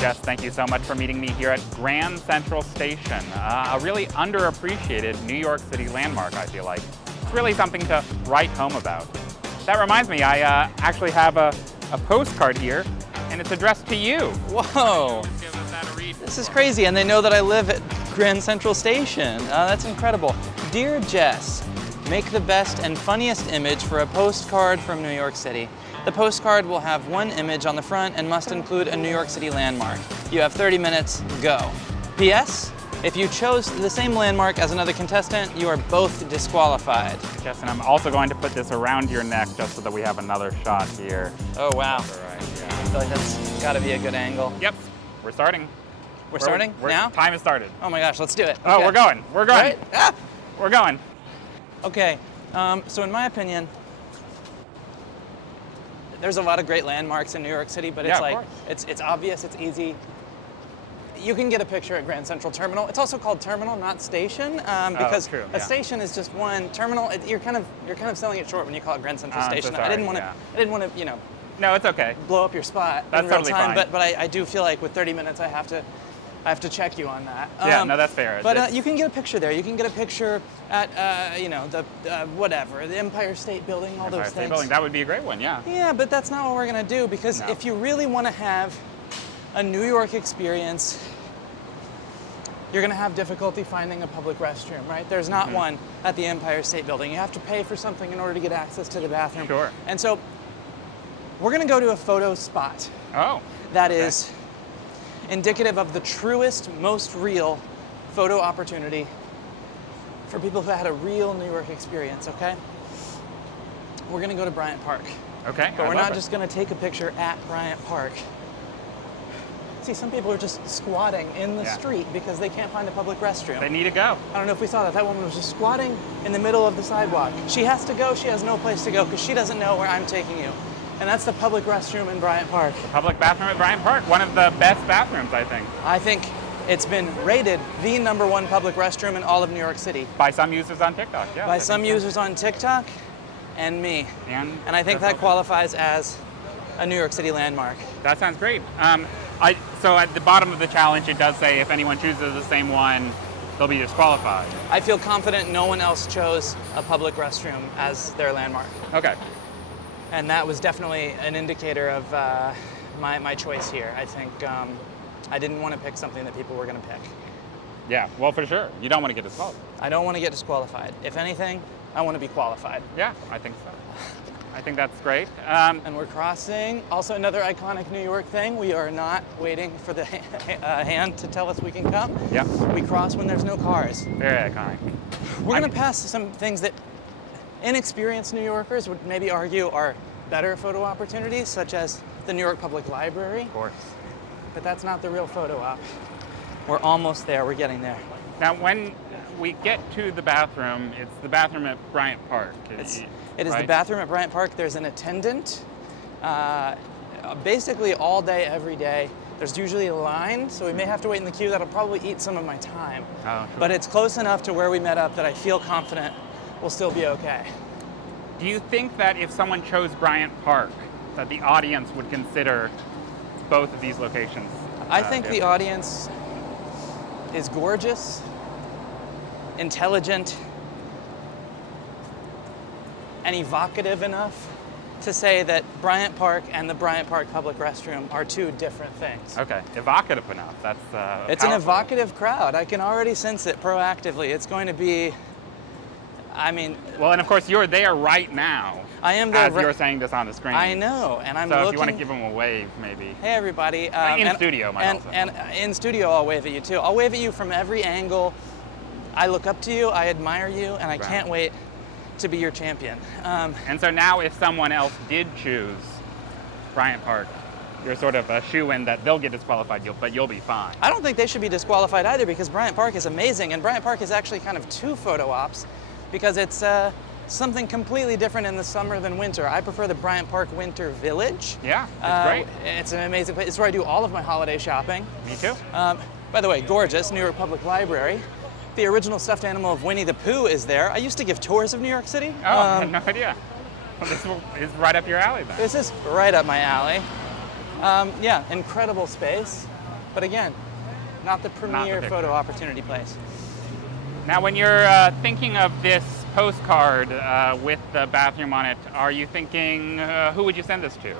Jess, thank you so much for meeting me here at Grand Central Station, a really underappreciated New York City landmark, I feel like. It's really something to write home about. That reminds me, I actually have a postcard here, and it's addressed to you. Whoa. Give us that a read. This is crazy, and they know that I live at Grand Central Station. That's incredible. Dear Jess, make the best and funniest image for a postcard from New York City. The postcard will have one image on the front and must include a New York City landmark. You have 30 minutes, go. P.S. If you chose the same landmark as another contestant, you are both disqualified. Jess, and I'm also going to put this around your neck just so that we have another shot here. Oh, wow. All right, yeah. I feel like that's gotta be a good angle. Yep, we're starting. We're starting now? Time has started. Oh my gosh, let's do it. Oh, Okay. we're going. We're going. Right? Ah! We're going. Okay, so in my opinion, there's a lot of great landmarks in New York City, but it's Yeah, of like, course. it's obvious, it's easy. You can get a picture at Grand Central Terminal. It's also called Terminal, not Station, because true, a yeah. station is just one. Terminal, you're kind of selling it short when you call it Grand Central I'm so Station. sorry, I didn't want to, yeah. No, it's okay. blow up your spot That's in real totally time. fine. But I do feel like with 30 minutes, I have to check you on that. Yeah, no, that's fair. But you can get a picture there. You can get a picture at, the whatever, the Empire State Building, all Empire those State things. Building, that would be a great one, yeah. Yeah, but that's not what we're gonna do, because No. if you really want to have a New York experience, you're gonna have difficulty finding a public restroom, right? There's not one at the Empire State Building. You have to pay for something in order to get access to the bathroom. Sure. And so we're gonna go to a photo spot Oh. that okay. is indicative of the truest, most real photo opportunity for people who had a real New York experience, okay? We're gonna go to Bryant Park. Okay. But I we're love not it. just gonna take a picture at Bryant Park. See, some people are just squatting in the Yeah. street because they can't find a public restroom. They need to go. I don't know if we saw that. That woman was just squatting in the middle of the sidewalk. She has to go, she has no place to go because she doesn't know where I'm taking you. And that's the public restroom in Bryant Park. Public bathroom at Bryant Park, one of the best bathrooms, I think, I think it's been rated the #1 public restroom in all of New York City by some users on TikTok. Yeah. by some users on TikTok and me. And I think that qualifies as a New York City landmark. That sounds great. So at the bottom of the challenge, it does say if anyone chooses the same one, they'll be disqualified. I feel confident no one else chose a public restroom as their landmark. Okay. And that was definitely an indicator of my choice here. I think I didn't want to pick something that people were going to pick. Yeah. Well, for sure. You don't want to get disqualified. I don't want to get disqualified. If anything, I want to be qualified. Yeah, I think so. I think that's great. And we're crossing. Also, another iconic New York thing. We are not waiting for the hand to tell us we can come. Yep. We cross when there's no cars. Very iconic. We're going to pass some things that inexperienced New Yorkers would maybe argue are better photo opportunities, such as the New York Public Library. Of course. But that's not the real photo op. We're almost there. We're getting there. Now, when we get to the bathroom, it's the bathroom at Bryant Park. It is right? the bathroom at Bryant Park. There's an attendant basically all day, every day. There's usually a line, so we may have to wait in the queue. That'll probably eat some of my time. Oh, sure. But it's close enough to where we met up that I feel confident we'll still be okay. Do you think that if someone chose Bryant Park, that the audience would consider both of these locations? I think the different? audience is gorgeous, intelligent, and evocative enough to say that Bryant Park and the Bryant Park public restroom are two different things. Okay, evocative enough. That's It's an powerful. evocative crowd. I can already sense it proactively. It's going to be, I mean, Well, and of course you're there right now. I am there. As you're saying this on the screen. I know, and I'm So looking. if you want to give them a wave, maybe. Hey everybody. In studio, might and, also. and in studio, I'll wave at you too. I'll wave at you from every angle. I look up to you, I admire you, and I can't wait to be your champion. And so now if someone else did choose Bryant Park, you're sort of a shoo-in that they'll get disqualified, but you'll be fine. I don't think they should be disqualified either because Bryant Park is amazing, and Bryant Park is actually kind of two photo ops because it's something completely different in the summer than winter. I prefer the Bryant Park Winter Village. Yeah, it's great. It's an amazing place. It's where I do all of my holiday shopping. Me too. By the way, gorgeous, New York Public Library. The original stuffed animal of Winnie the Pooh is there. I used to give tours of New York City. Oh, I had no idea. this is right up your alley then. This is right up my alley. Yeah, incredible space, but again, not the premier photo opportunity place. Now, when you're thinking of this postcard with the bathroom on it, are you thinking, who would you send this to?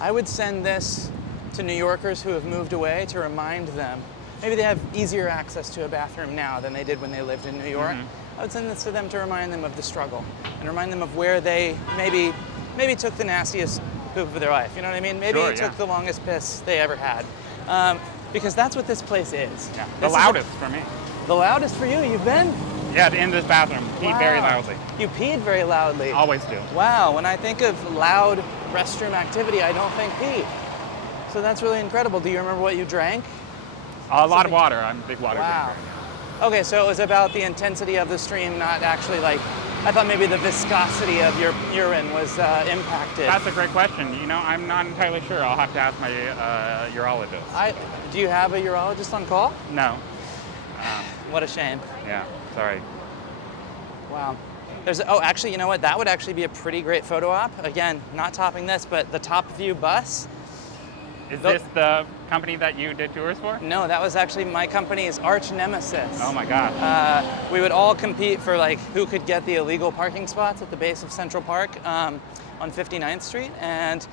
I would send this to New Yorkers who have moved away to remind them. Maybe they have easier access to a bathroom now than they did when they lived in New York. I would send this to them to remind them of the struggle and remind them of where they maybe took the nastiest poop of their life. You know what I mean? Maybe took the longest piss they ever had. Because that's what this place is. Yeah. The loudest for me. The loudest for you? You've been? Yeah, in this bathroom. Peed very loudly. You peed very loudly. Always do. Wow, when I think of loud restroom activity, I don't think pee. So that's really incredible. Do you remember what you drank? A lot of water. I'm a big water drinker. Okay, so it was about the intensity of the stream, not actually like, I thought maybe the viscosity of your urine was impacted. That's a great question. You know, I'm not entirely sure. I'll have to ask my urologist. Do you have a urologist on call? No. What a shame. Yeah, sorry. Wow. Actually, you know what? That would actually be a pretty great photo op. Again, not topping this, but the top view bus. Is this the company that you did tours for? No, that was actually my company's arch nemesis. Oh my gosh. We would all compete for like who could get the illegal parking spots at the base of Central Park on 59th Street, and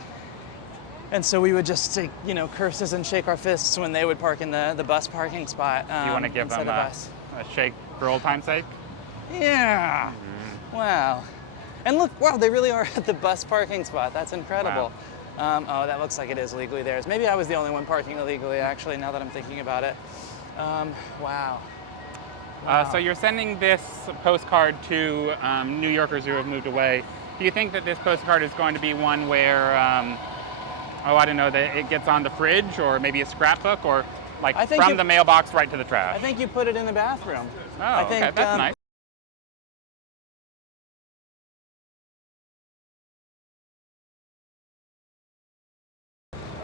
so we would just take, curses and shake our fists when they would park in the bus parking spot. Do you want to give them a shake for old time's sake? Yeah. Wow. And look, wow, they really are at the bus parking spot. That's incredible. Wow. That looks like it is legally theirs. Maybe I was the only one parking illegally, actually, now that I'm thinking about it. Wow. So you're sending this postcard to New Yorkers who have moved away. Do you think that this postcard is going to be one where, I don't know, that it gets on the fridge or maybe a scrapbook or like from the mailbox right to the trash? I think you put it in the bathroom. Oh, okay, that's nice.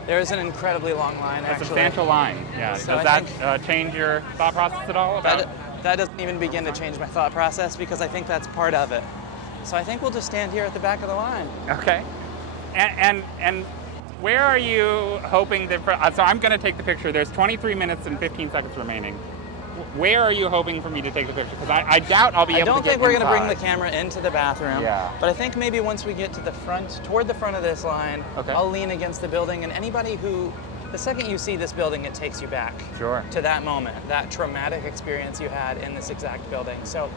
There is an incredibly long line, actually. A substantial line, yeah. So Does that change your thought process at all? That doesn't even begin to change my thought process because I think that's part of it. So I think we'll just stand here at the back of the line. Okay. And where are you hoping that, so I'm going to take the picture. There's 23 minutes and 15 seconds remaining. Where are you hoping for me to take the picture? Because I doubt I'll be able to get I don't think we're going to bring the inside. camera into the bathroom. Yeah. But I think maybe once we get to the front, toward the front of this line, I'll lean against the building, and anybody who, the second you see this building, it takes you back to that moment, that traumatic experience you had in this exact building. So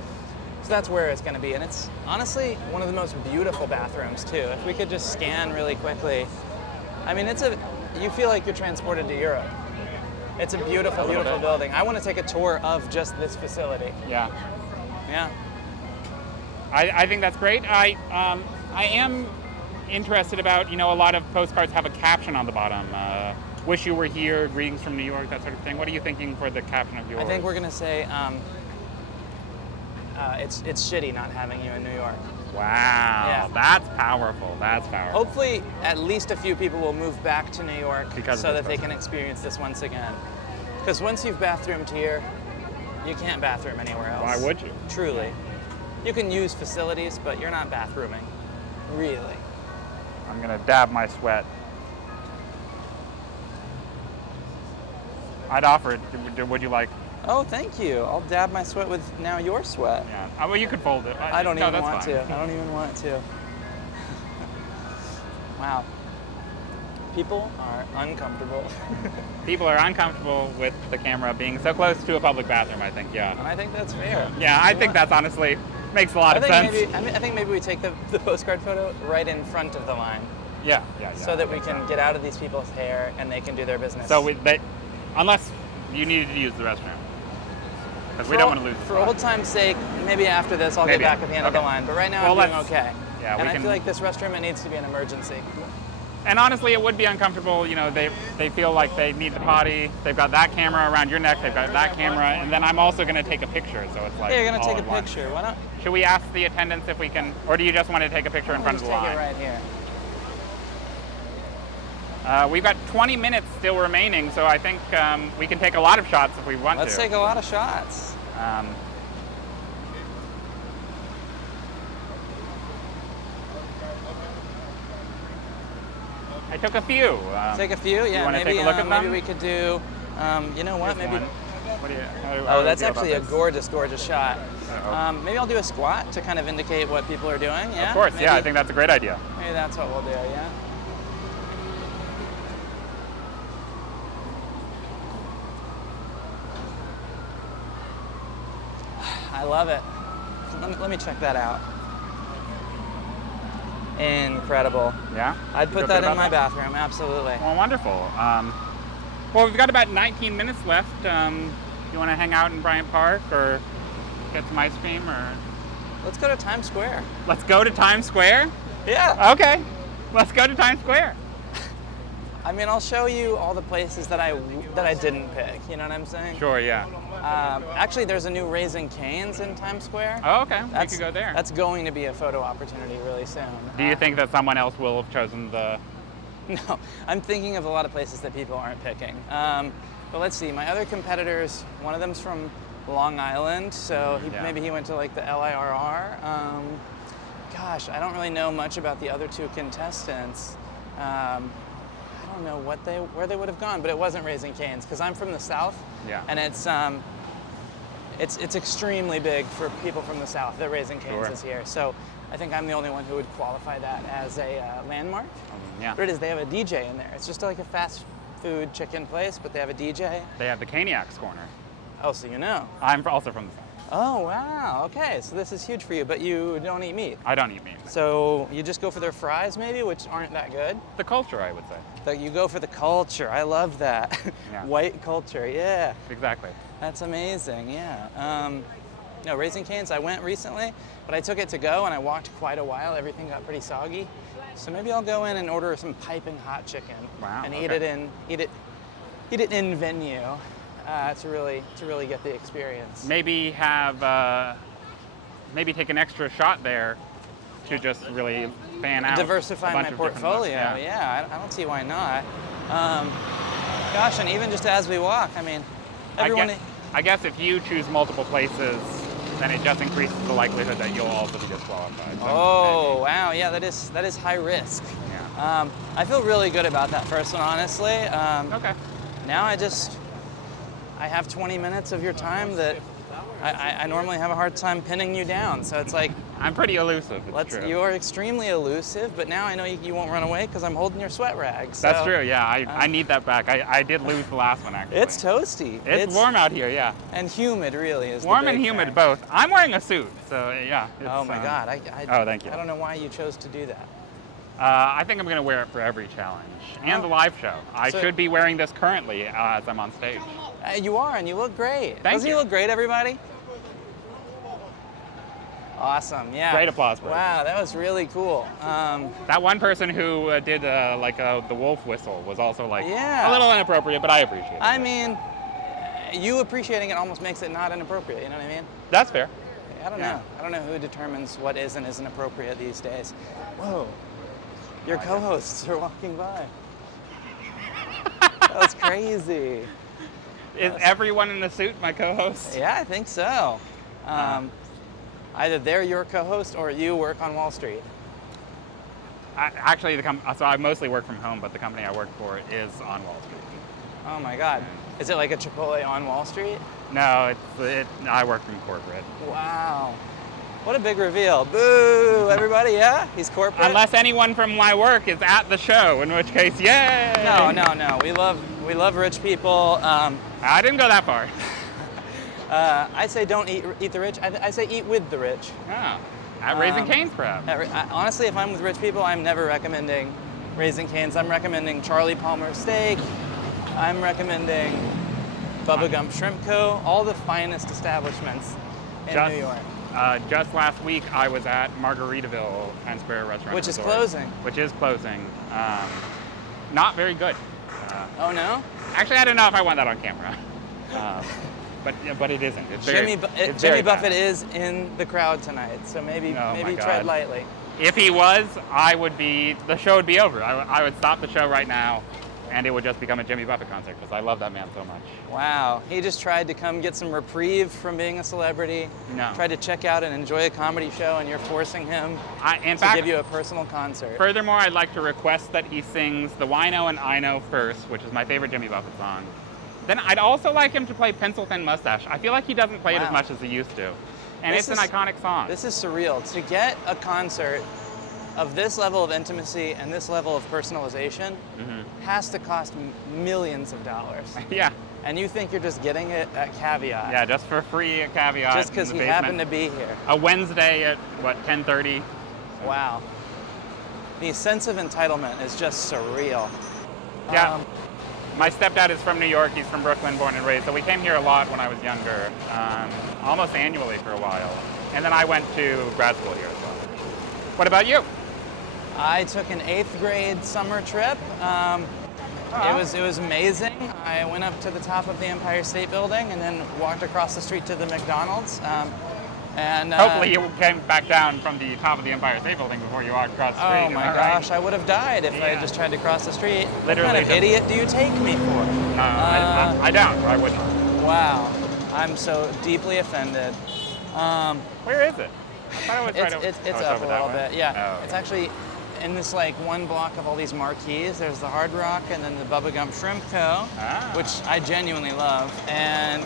that's where it's going to be. And it's honestly one of the most beautiful bathrooms, too. If we could just scan really quickly. I mean, you feel like you're transported to Europe. It's a beautiful, beautiful building. I want to take a tour of just this facility. Yeah. Yeah. I think that's great. I am interested about, a lot of postcards have a caption on the bottom. Wish you were here, greetings from New York, that sort of thing. What are you thinking for the caption of yours? I think we're going to say, it's shitty not having you in New York. Wow, yeah. That's powerful. That's powerful. Hopefully, at least a few people will move back to New York so that they can experience this once again. Because once you've bathroomed here, you can't bathroom anywhere else. Why would you? Truly. You can use facilities, but you're not bathrooming. Really. I'm going to dab my sweat. I'd offer it. Would you like? Oh, thank you. I'll dab my sweat with now your sweat. Yeah. Well, you could fold it. I don't even want fine. to. I don't even want to. Wow. People are uncomfortable. People are uncomfortable with the camera being so close to a public bathroom, I think, yeah. And I think that's fair. Yeah, I think that's honestly makes a lot of sense. I think maybe we take the postcard photo right in front of the line. Yeah. So that we can get out of these people's hair and they can do their business. So unless you needed to use the restroom. Because we don't want to lose the For spot. old time's sake, maybe after this I'll get back at the end of the line. But right now I'm doing okay. Yeah, and I feel like this restroom, it needs to be an emergency. And honestly, it would be uncomfortable. They feel like they need the potty. They've got that camera around your neck. They've got that camera, and then I'm also going to take a picture. So it's like you're going to take a picture. Why not? Should we ask the attendants if we can, or do you just want to take a picture in front of the line? Take it right here. We've got 20 minutes still remaining, so I think we can take a lot of shots if we want to. Let's take a lot of shots. I took a few. Take a few, yeah. You want to maybe take a look at them? maybe we could do. You know what? Here's Maybe. one. What do you? Oh, that's actually a gorgeous shot. Uh-oh. Maybe I'll do a squat to kind of indicate what people are doing. Yeah. Of course, maybe, yeah. I think that's a great idea. Maybe that's what we'll do. Yeah. I love it. Let me check that out. Incredible. Yeah? I'd put that in my bathroom, absolutely. Well, wonderful. Well, we've got about 19 minutes left. You want to hang out in Bryant Park or get some ice cream or? Let's go to Times Square. Let's go to Times Square? Yeah. Okay. Let's go to Times Square. I mean, I'll show you all the places that I didn't pick. You know what I'm saying? Sure, yeah. Actually, there's a new Raising Cane's in Times Square. Oh, okay. We could go there. That's going to be a photo opportunity really soon. Do you think that someone else will have chosen the... No, I'm thinking of a lot of places that people aren't picking. But let's see, my other competitors, one of them's from Long Island, so maybe he went to like the LIRR. Gosh, I don't really know much about the other two contestants. I don't know where they would have gone, but it wasn't Raising Cane's because I'm from the South, and it's extremely big for people from the South that Raising Cane's is here. So I think I'm the only one who would qualify that as a landmark. Yeah. But it is, they have a DJ in there. It's just like a fast food chicken place, but they have a DJ. They have the Caniacs Corner. Oh, so you know. I'm also from the South. Oh, wow. Okay, so this is huge for you, but you don't eat meat. I don't eat meat. So you just go for their fries maybe, which aren't that good? The culture, I would say. So you go for the culture. I love that. Yeah. White culture, yeah. Exactly. That's amazing, yeah. No, Raising Cane's, I went recently, but I took it to go and I walked quite a while. Everything got pretty soggy. So maybe I'll go in and order some piping hot chicken and eat it in venue to really get the experience. Maybe maybe take an extra shot there to just really fan out. Diversify my portfolio. Yeah, I don't see why not. Gosh, and even just as we walk, I mean, everyone. I guess if you choose multiple places, then it just increases the likelihood that you'll also be disqualified. So oh, wow, yeah, that is high risk. Yeah. I feel really good about that first one, honestly. Okay. Now I have 20 minutes of your time that I normally have a hard time pinning you down. So it's like, I'm pretty elusive, it's true. You are extremely elusive, but now I know you won't run away because I'm holding your sweat rag. So, that's true, yeah. I need that back. I did lose the last one, actually. It's toasty. It's warm out here, yeah. And humid, really, is warm the big and humid, thing. both. I'm wearing a suit, so yeah. Oh my God. Oh, thank you. I don't know why you chose to do that. I think I'm going to wear it for every challenge and the live show. I should be wearing this currently as I'm on stage. You are, and you look great. Thank Doesn't you. he look great, everybody? Awesome, yeah. Great applause break. Wow, that was really cool. That one person who did the wolf whistle was also a Yeah. little inappropriate, but I appreciate it. I mean, you appreciating it almost makes it not inappropriate, you know what I mean? That's fair. I don't know. I don't know who determines what is and isn't appropriate these days. Whoa, your co-hosts are walking by. That was crazy. Is everyone in the suit my co-host? Yeah, I think so. Either they're your co-host or you work on Wall Street. Actually, so I mostly work from home, but the company I work for is on Wall Street. Oh my God. Is it like a Chipotle on Wall Street? No, I work from corporate. Wow. What a big reveal. Boo, everybody, yeah? He's corporate? Unless anyone from my work is at the show, in which case, yay! No. We love rich people. I didn't go that far. I say don't eat the rich. I say eat with the rich. Oh, at Raising Cane's, perhaps. Honestly, if I'm with rich people, I'm never recommending Raising Cane's. I'm recommending Charlie Palmer's Steak. I'm recommending Bubba Gump Shrimp Co. All the finest establishments in New York. Just last week, I was at Margaritaville Times Square Restaurant. Which is closing. Which is closing. Not very good. Oh no? Actually, I don't know if I want that on camera. But it isn't. It's Jimmy Buffett is in the crowd tonight, so maybe tread lightly. If he was, the show would be over. I would stop the show right now and it would just become a Jimmy Buffett concert because I love that man so much. Wow. He just tried to come get some reprieve from being a celebrity. No. Tried to check out and enjoy a comedy show, and you're forcing him In to fact, give you a personal concert. furthermore, I'd like to request that he sings The Wino and I Know First, which is my favorite Jimmy Buffett song. Then I'd also like him to play Pencil Thin Mustache. I feel like he doesn't play it as much as he used to. And it's an iconic song. This is surreal. To get a concert of this level of intimacy and this level of personalization has to cost millions of dollars. Yeah. And you think you're just getting it at Caveat. Yeah, just for free at Caveat. Just because he happened to be here. A Wednesday at, 10:30? Wow. The sense of entitlement is just surreal. Yeah. My stepdad is from New York. He's from Brooklyn, born and raised. So we came here a lot when I was younger, almost annually for a while. And then I went to grad school here as well. What about you? I took an 8th grade summer trip. It was amazing. I went up to the top of the Empire State Building and then walked across the street to the McDonald's. And hopefully you came back down from the top of the Empire State Building before you walked across the street. Oh my gosh, I would have died if I had just tried to cross the street. Literally. What kind of idiot do you take me for? No, I don't. I wouldn't. Wow, I'm so deeply offended. Where is it? I thought it was It's up a little bit. Yeah, Oh. it's actually in this like one block of all these marquees. There's the Hard Rock and then the Bubba Gump Shrimp Co., which I genuinely love, and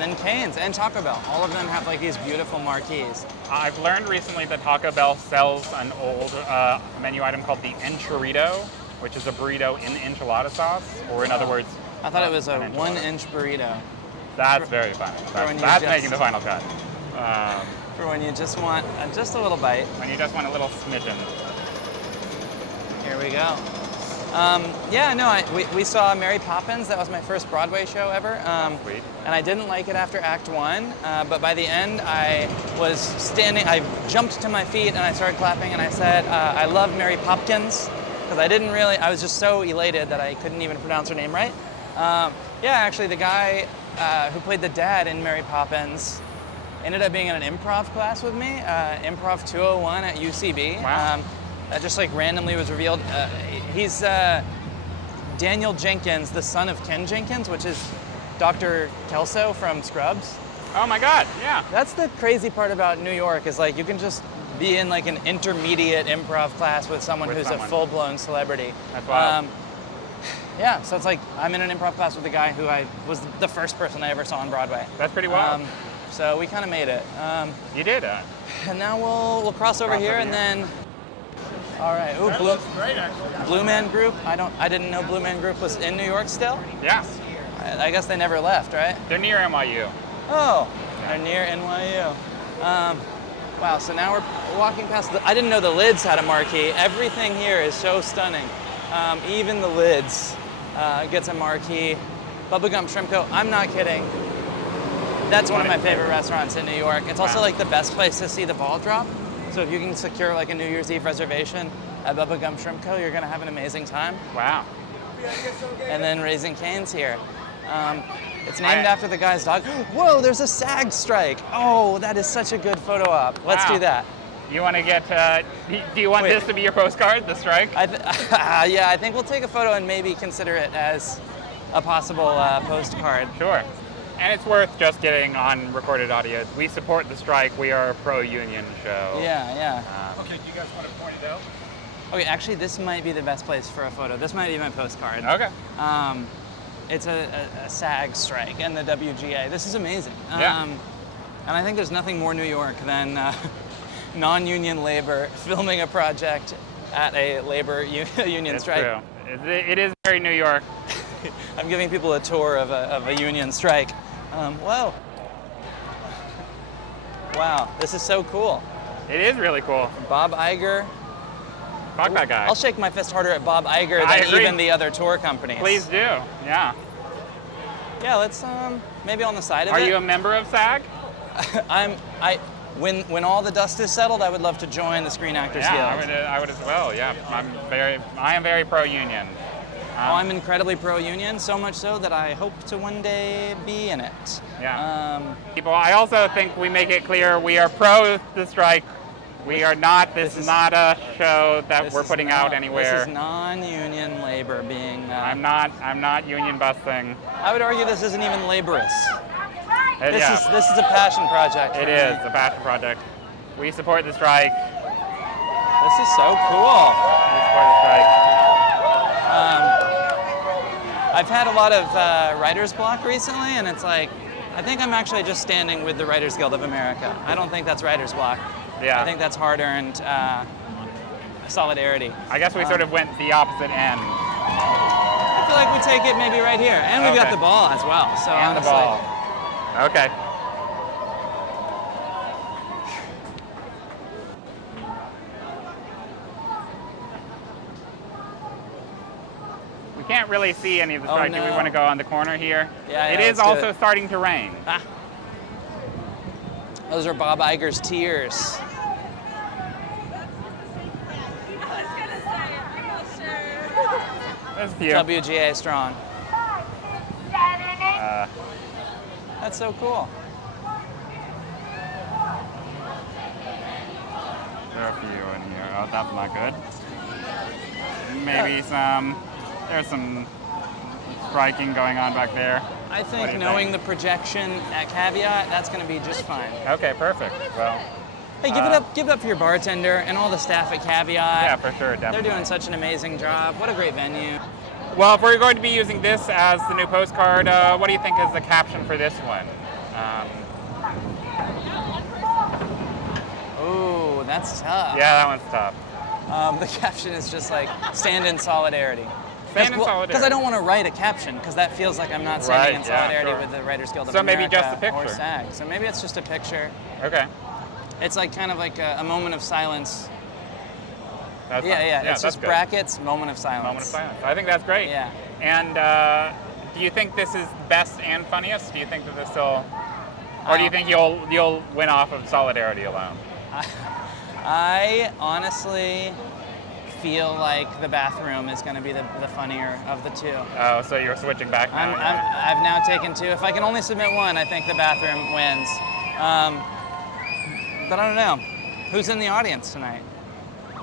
then Cane's and Taco Bell. All of them have like these beautiful marquees. I've learned recently that Taco Bell sells an old menu item called the enchilada, which is a burrito in enchilada sauce, or in other words, I thought it was a an enchilada. 1-inch burrito. That's very funny. That's making the final cut. For when you just want just a little bite. When you just want a little smidgen. Here we go. We saw Mary Poppins. That was my first Broadway show ever. Sweet. And I didn't like it after Act 1, but by the end I was standing, I jumped to my feet and I started clapping and I said, I love Mary Popkins, because I was just so elated that I couldn't even pronounce her name right. Actually the guy who played the dad in Mary Poppins ended up being in an improv class with me, Improv 201 at UCB. Wow. That just like randomly was revealed. He's Daniel Jenkins, the son of Ken Jenkins, which is Dr. Kelso from Scrubs. Oh my God, yeah. That's the crazy part about New York, is like you can just be in like an intermediate improv class with someone who's a full-blown celebrity. That's wild. Yeah, so it's like I'm in an improv class with a guy who I was the first person I ever saw on Broadway. That's pretty wild. So we kind of made it. You did. And now we'll cross over here and then. All right. Ooh, That looks great, actually. Blue Man Group. I didn't know Blue Man Group was in New York still. Yeah. I guess they never left, right? They're near NYU. Oh, they're near NYU. Wow. So now we're walking past. I didn't know the Lids had a marquee. Everything here is so stunning. Even the Lids gets a marquee. Bubba Gump Shrimp Co. I'm not kidding. That's one of my favorite restaurants in New York. It's also like the best place to see the ball drop. So if you can secure like a New Year's Eve reservation at Bubba Gump Shrimp Co., you're gonna have an amazing time. Wow. And then Raising Cane's here. It's named after the guy's dog. Whoa, there's a SAG strike. Oh, that is such a good photo op. Let's do that. You want to get, do you want this to be your postcard, the strike? Yeah, I think we'll take a photo and maybe consider it as a possible postcard. Sure. And it's worth just getting on recorded audio. We support the strike. We are a pro-union show. Yeah. Okay, do you guys want to point it out? Okay, actually, this might be the best place for a photo. This might be my postcard. Okay. It's a SAG strike and the WGA. This is amazing. Yeah. And I think there's nothing more New York than non-union labor filming a project at a labor union strike. It's true. It is very New York. I'm giving people a tour of a union strike. Whoa. Wow, this is so cool. It is really cool. Bob Iger. Fuck that guy. I'll shake my fist harder at Bob Iger than even the other tour companies. Please do, yeah. Yeah, let's maybe on the side of it. Are you a member of SAG? When all the dust is settled, I would love to join the Screen Actors Guild. I would as well. Yeah, I am very pro-union. I'm incredibly pro-union, so much so that I hope to one day be in it. Yeah. I also think we make it clear we are pro the strike. We are not, this is not a show that we're putting out anywhere. This is non-union labor being... I'm not union busting. I would argue this isn't even laborious. Yeah. This is a passion project. It is a passion project. We support the strike. This is so cool. We support the strike. I've had a lot of writer's block recently, and it's like, I think I'm actually just standing with the Writers Guild of America. I don't think that's writer's block. Yeah. I think that's hard-earned solidarity. I guess we sort of went the opposite end. I feel like we take it maybe right here. And we've got the ball as well. So and honestly, the ball. Okay. We can't really see any of the strike. no. Do we want to go on the corner here? Yeah, it yeah, is let's do also it. starting to rain. Ah. Those are Bob Iger's tears. There's a few. WGA strong. That's so cool. There are a few in here. Oh, that's not good. Maybe there's some striking going on back there. I think knowing the projection at Caveat, that's going to be just fine. Okay, perfect. Well, hey, give it up for your bartender and all the staff at Caveat. Yeah, for sure, definitely. They're doing such an amazing job. What a great venue. Well, if we're going to be using this as the new postcard, what do you think is the caption for this one? Oh, that's tough. Yeah, that one's tough. The caption is just like, stand in solidarity. Stand in solidarity. Because I don't want to write a caption, because that feels like I'm not standing in solidarity with the Writers Guild of America. So maybe just a picture. Or SAG. So maybe it's just a picture. Okay. It's like kind of like a moment of silence. That's Yeah, it's just good. brackets, moment of silence. Moment of silence. I think that's great. Yeah. And do you think this is best and funniest? Do you think that this will, or do you think you'll win off of solidarity alone? I honestly feel like the bathroom is going to be the funnier of the two. Oh, so you're switching back now? I've now taken two. If I can only submit one, I think the bathroom wins. But I don't know. Who's in the audience tonight?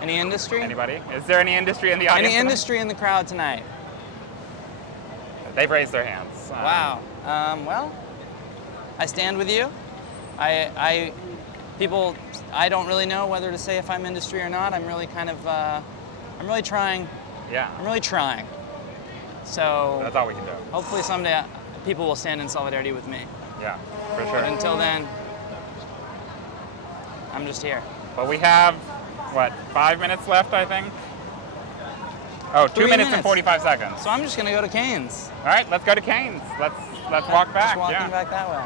Any industry? Anybody? Is there any industry in the audience? Any industry in the crowd tonight? They've raised their hands. Wow. Well, I stand with you. I don't really know whether to say if I'm industry or not. I'm really kind of, I'm really trying. Yeah. I'm really trying. So that's all we can do. Hopefully someday people will stand in solidarity with me. Yeah, for sure. But until then, I'm just here. But we have, what, 5 minutes left, I think? Oh, 2 minutes and 45 seconds. So I'm just going to go to Cane's. All right, let's go to Cane's. Let's walk back. Just walking back that way.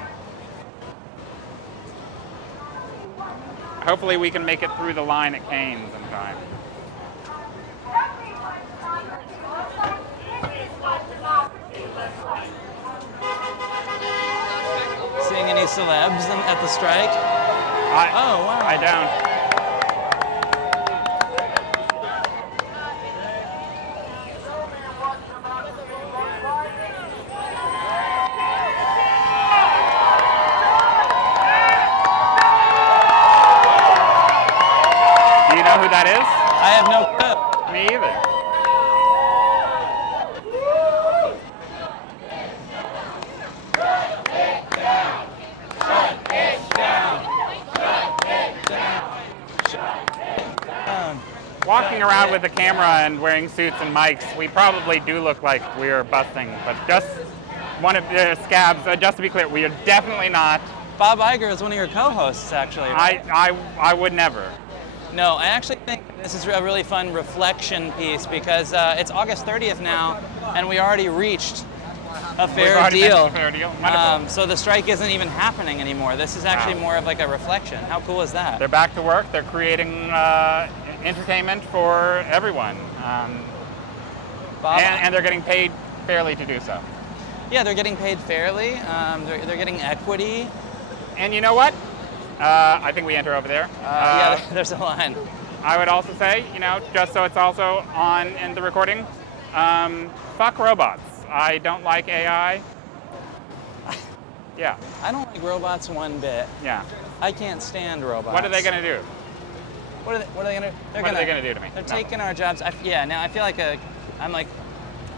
Hopefully we can make it through the line at Cane's in time. Seeing any celebs at the strike? Oh, wow. I don't. Do you know who that is? I have no clue. Me either. Walking around with a camera and wearing suits and mics, we probably do look like we're busting, but just one of the scabs, just to be clear, we are definitely not. Bob Iger is one of your co-hosts, actually. Right? I would never. No, I actually think this is a really fun reflection piece because it's August 30th now, and we already reached a fair deal. A fair deal. Wonderful. So the strike isn't even happening anymore. This is actually more of like a reflection. How cool is that? They're back to work. They're creating entertainment for everyone, and they're getting paid fairly to do so. Yeah, they're getting paid fairly. They're getting equity. And you know what? I think we enter over there. Yeah, there's a line. I would also say, just so it's also on in the recording, fuck robots. I don't like AI. Yeah. I don't like robots one bit. Yeah. I can't stand robots. What are they going to do? What are they gonna? What are they gonna do to me? They're Nothing. taking our jobs. Yeah. Now I feel like I'm like.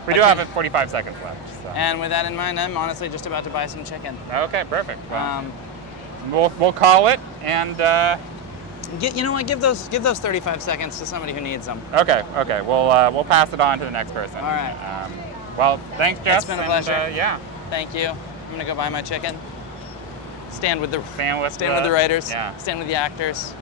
We do have 45 seconds left. So. And with that in mind, I'm honestly just about to buy some chicken. Okay, perfect. Well, we'll call it, and you know what? Give those 35 seconds to somebody who needs them. okay. We'll pass it on to the next person. All right. Well, thanks, Jess. It's been a pleasure. Yeah. Thank you. I'm gonna go buy my chicken. Stand with the Stand with the writers. Yeah. Stand with the actors.